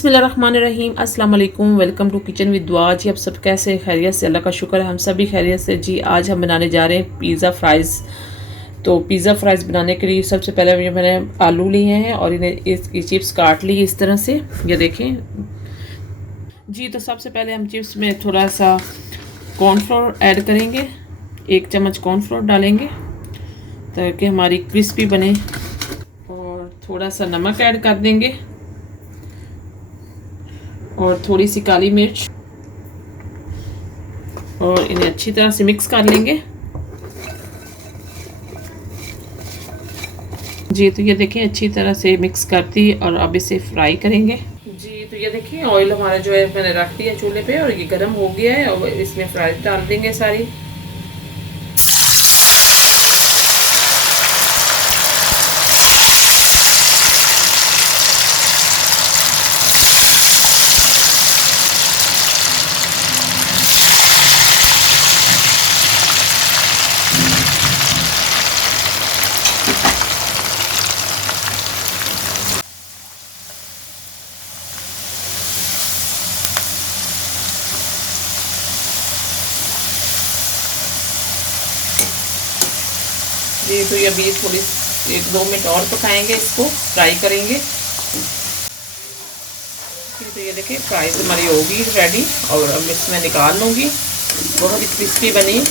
बिस्मिल्लाहिर्रहमानिर्रहीम अस्सलाम वालेकुम। वेलकम टू किचन विद दुआ। जी आप सब कैसे खैरियत से? अल्लाह का शुक्र है हम सब भी खैरियत से। जी आज हम बनाने जा रहे हैं पिज़्ज़ा फ्राइज़। तो पिज़्ज़ा फ्राइज़ बनाने के लिए सबसे पहले ये मैंने आलू लिए हैं और इन्हें ये चिप्स काट ली इस तरह से, ये देखें जी। तो सबसे पहले हम चिप्स में थोड़ा सा कॉर्नफ्लोर ऐड करेंगे, 1 चम्मच कॉर्नफ्लोर डालेंगे ताकि हमारी क्रिस्पी बने, और थोड़ा सा नमक ऐड कर देंगे और थोड़ी सी काली मिर्च, और इन्हें अच्छी तरह से मिक्स कर लेंगे। जी तो ये देखें अच्छी तरह से मिक्स कर दी, और अब इसे फ्राई करेंगे। जी तो ये देखिए ऑयल हमारा जो है मैंने रख दिया चूल्हे पे और ये गर्म हो गया है, और इसमें फ्राइज डाल देंगे सारी। जी तो ये अभी थोड़ी 1-2 मिनट और पकाएंगे, इसको फ्राई करेंगे। तो ये देखिए फ्राइज हमारी होगी रेडी, और अब इसमें निकाल लूँगी। बहुत ही क्रिस्पी बनी।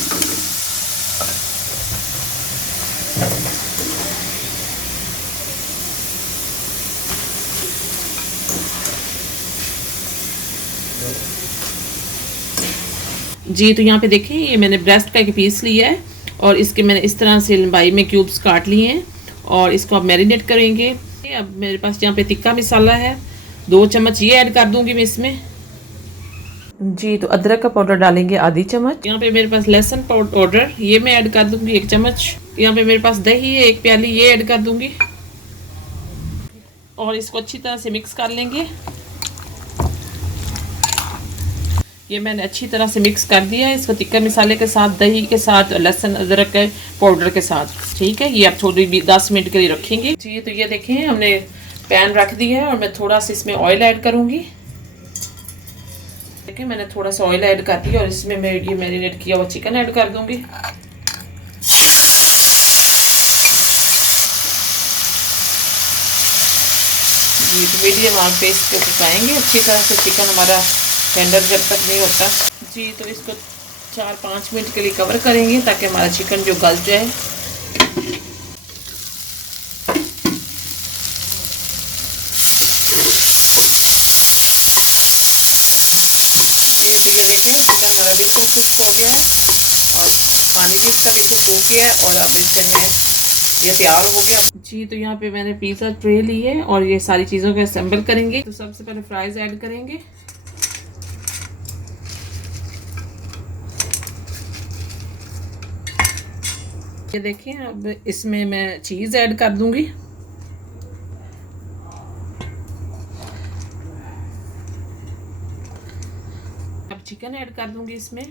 जी तो यहाँ पे देखें ये मैंने ब्रेस्ट का एक पीस लिया है, और इसके मैंने इस तरह से लंबाई में क्यूब्स काट लिए हैं, और इसको अब मैरिनेट करेंगे। अब मेरे पास यहाँ पे तिक्का मसाला है, 2 चम्मच ये ऐड कर दूंगी मैं इसमें। जी तो अदरक का पाउडर डालेंगे आधी चम्मच। यहाँ पे मेरे पास लहसुन पाउडर ये मैं ऐड कर दूंगी 1 चम्मच। यहाँ पे मेरे पास दही है 1 प्याली, ये ऐड कर दूंगी, और इसको अच्छी तरह से मिक्स कर लेंगे। ये मैंने अच्छी तरह से मिक्स कर दिया है इसको तिक्का मसाले के साथ, दही के साथ, लहसुन अदरक के पाउडर के साथ। ठीक है, ये आप थोड़ी भी 10 मिनट के लिए रखेंगे। जी तो ये देखें हमने पैन रख दिया है, और मैं थोड़ा सा इसमें ऑयल ऐड करूँगी। देखिए मैंने थोड़ा सा ऑयल ऐड कर दिया, और इसमें मैं ये मैरिनेट किया हुआ चिकन ऐड कर दूँगी। जी तो मीडियम आंच पे इसको पकाएंगे अच्छी तरह से, चिकन हमारा टेंडर जब तक नहीं होता। जी तो इसको 4-5 मिनट के लिए कवर करेंगे ताकि हमारा चिकन जो गल जाए। जी तो ये देखें चिकन हमारा बिल्कुल कुक हो गया है, और पानी भी इसका बिल्कुल सूख गया है, और अब इसमें ये तैयार हो गया। जी तो यहाँ पे मैंने पिज़्ज़ा ट्रे ली है, और ये सारी चीज़ों को असेंबल करेंगे। तो सबसे पहले फ्राइज ऐड करेंगे। ये देखिए अब इसमें मैं चीज़ ऐड कर दूंगी। अब चिकन ऐड कर दूंगी इसमें।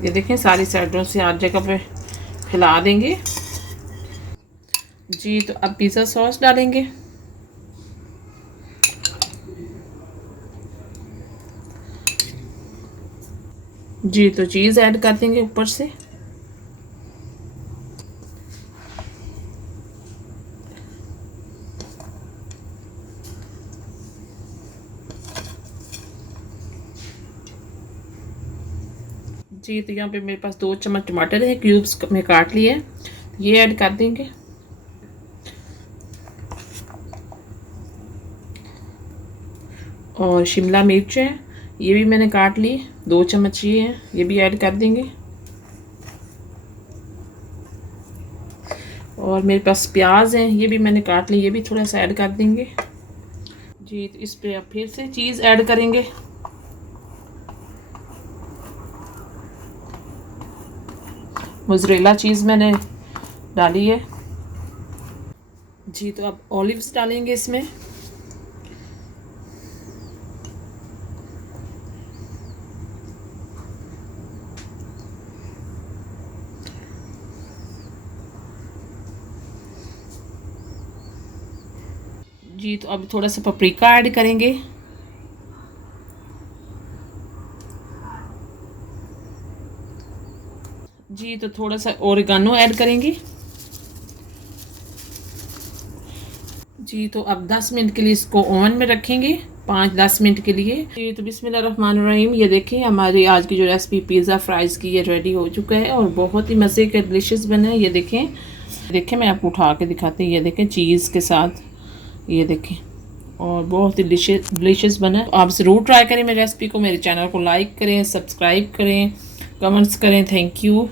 ये देखें सारी साइडों से हर जगह पे फैला देंगे। जी तो अब पिज़्ज़ा सॉस डालेंगे। जी तो चीज़ ऐड कर देंगे ऊपर से। जी तो यहाँ पे मेरे पास 2 चम्मच टमाटर है, क्यूब्स में काट लिए, ये ऐड कर देंगे। और शिमला मिर्च है, ये भी मैंने काट ली, 2 चम्मच ये है, ये भी ऐड कर देंगे। और मेरे पास प्याज हैं, ये भी मैंने काट ली, ये भी थोड़ा सा ऐड कर देंगे। जी तो इस पे अब फिर से चीज़ ऐड करेंगे। मोज़रेला चीज़ मैंने डाली है। जी तो अब ऑलिव्स डालेंगे इसमें। जी तो अब थोड़ा सा पपरिका ऐड करेंगे। जी तो थोड़ा सा ओरिगानो ऐड करेंगे। जी तो अब 10 मिनट के लिए इसको ओवन में रखेंगे, 5-10 मिनट के लिए। जी तो बिस्मिल्लाहिर्रहमानिर्रहीम, ये देखिए हमारी आज की जो रेसिपी पिज़्ज़ा फ्राइज़ की ये रेडी हो चुका है और बहुत ही मज़े का डिलीशियस बना है। ये देखें मैं आपको उठा के दिखाती हूँ। ये देखें चीज़ के साथ, ये देखें, और बहुत ही डिलीशियस बना है। आप ज़रूर ट्राई करें मेरी रेसिपी को। मेरे चैनल को लाइक करें, सब्सक्राइब करें, कमेंट्स करें। Thank you.